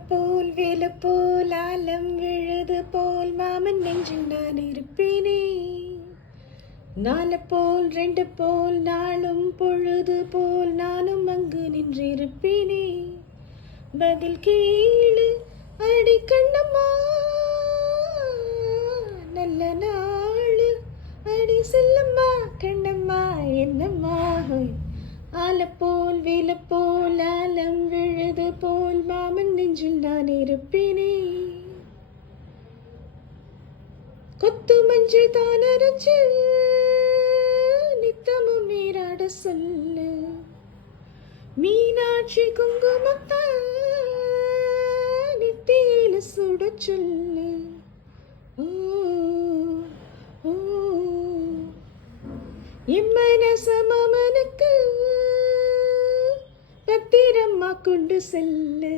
ஆலப்போல் வேலப்போல் ஆலம் விழுது போல் மாமன் நெஞ்சில் நான் இருப்பேனே. நாலப்போல் ரெண்டு போல் நாளும் பொழுது போல் நானும் அங்கு நின்றிருப்பேனே. பதில் கேளு அடி கண்ணம்மா, நல்ல நாளு அடி செல்லம்மா கண்ணம்மா என்னம்மா. ஆலப்போல் வேலப்போல் ஆலம் விழுது போல் மாமன் நெஞ்சில் நான் இருப்பேனே. கொத்து மஞ்சள் தான் அரைச்சு நித்தமும் நீராட சொல்லு, மீனாட்சி குங்குமத்தை நித்தியில சுட சொல்லு. எம்மனசமனுக்கு பத்திரம்மா கொண்டு செல்லு.